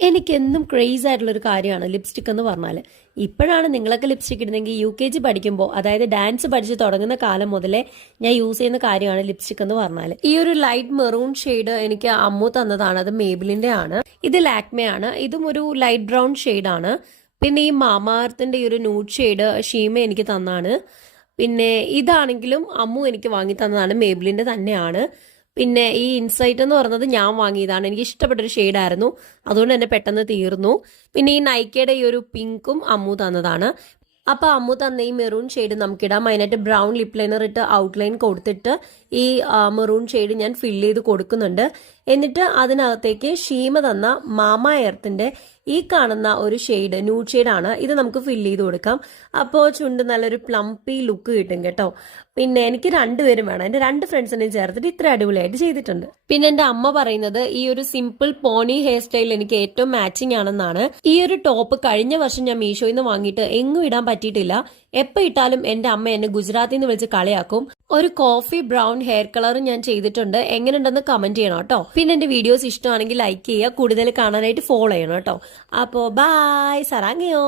എനിക്കെന്നും ക്രേസ് ആയിട്ടുള്ളൊരു കാര്യമാണ് ലിപ്സ്റ്റിക് എന്ന് പറഞ്ഞാൽ. ഇപ്പോഴാണ് നിങ്ങളൊക്കെ ലിപ്സ്റ്റിക് ഇടുന്നെങ്കിൽ UKG പഠിക്കുമ്പോൾ, അതായത് ഡാൻസ് പഠിച്ച് തുടങ്ങുന്ന കാലം മുതലേ ഞാൻ യൂസ് ചെയ്യുന്ന കാര്യമാണ് ലിപ്സ്റ്റിക് എന്ന് പറഞ്ഞാൽ. ഈ ഒരു ലൈറ്റ് മെറൂൺ ഷെയ്ഡ് എനിക്ക് അമ്മു തന്നതാണ്. അത് മേബിലിന്റെ ആണ്. ഇത് ലാക്മയാണ്. ഇതും ഒരു ലൈറ്റ് ബ്രൗൺ ഷെയ്ഡാണ്. പിന്നെ ഈ മാമാർത്തിന്റെ ഈ ഒരു ന്യൂഡ് ഷെയ്ഡ് ഷീമ എനിക്ക് തന്നാണ്. പിന്നെ ഇതാണെങ്കിലും അമ്മു എനിക്ക് വാങ്ങി തന്നതാണ്, മേബിലിന്റെ തന്നെയാണ്. പിന്നെ ഈ ഇൻസൈറ്റ് എന്ന് പറയുന്നത് ഞാൻ വാങ്ങിയതാണ്. എനിക്ക് ഇഷ്ടപ്പെട്ടൊരു ഷെയ്ഡായിരുന്നു, അതുകൊണ്ട് തന്നെ പെട്ടെന്ന് തീർന്നു. പിന്നെ ഈ നൈക്കയുടെ ഈ ഒരു പിങ്കും അമ്മു തന്നതാണ്. അപ്പൊ അമ്മു തന്ന ഈ മെറൂൺ ഷെയ്ഡ് നമുക്കിടാം. അതിനായിട്ട് ബ്രൗൺ ലിപ് ലൈനർ ഇട്ട് ഔട്ട്ലൈൻ കൊടുത്തിട്ട് ഈ മെറൂൺ ഷെയ്ഡ് ഞാൻ ഫില്ല് ചെയ്ത് കൊടുക്കുന്നുണ്ട്. എന്നിട്ട് അതിനകത്തേക്ക് ഷീമ തന്ന മാമ എർത്തിന്റെ ഈ കാണുന്ന ഒരു ഷെയ്ഡ് ന്യൂഡ് ഷെയ്ഡാണ്. ഇത് നമുക്ക് ഫില്ല് ചെയ്ത് കൊടുക്കാം. അപ്പോൾ ചുണ്ട് നല്ലൊരു പ്ലംപി ലുക്ക് കിട്ടും കേട്ടോ. പിന്നെ എനിക്ക് രണ്ടുപേരും വേണം. എന്റെ രണ്ട് ഫ്രണ്ട്സിനെയും ചേർത്തിട്ട് ഇത്ര അടിപൊളിയായിട്ട് ചെയ്തിട്ടുണ്ട്. പിന്നെ എന്റെ അമ്മ പറയുന്നത് ഈ ഒരു സിമ്പിൾ പോണി ഹെയർ സ്റ്റൈൽ എനിക്ക് ഏറ്റവും മാച്ചിങ് ആണെന്നാണ്. ഈ ഒരു ടോപ്പ് കഴിഞ്ഞ വർഷം ഞാൻ മീഷോയിൽ നിന്ന് വാങ്ങിയിട്ട് എങ്ങും ഇടാൻ പറ്റിയിട്ടില്ല. എപ്പോൾ ഇട്ടാലും എന്റെ അമ്മ എന്നെ ഗുജറാത്തിൽ നിന്ന് വിളിച്ച് കളിയാക്കും. ഒരു കോഫി ബ്രൗൺ ഹെയർ കളർ ഞാൻ ചെയ്തിട്ടുണ്ട്. എങ്ങനെയുണ്ടെന്ന് കമന്റ് ചെയ്യണം കേട്ടോ. പിന്നെ എന്റെ വീഡിയോസ് ഇഷ്ടമാണെങ്കിൽ ലൈക്ക് ചെയ്യുക. കൂടുതൽ കാണാനായിട്ട് ഫോളോ ചെയ്യണം കേട്ടോ. അപ്പോ ബൈ, സറാങ്ങയോ.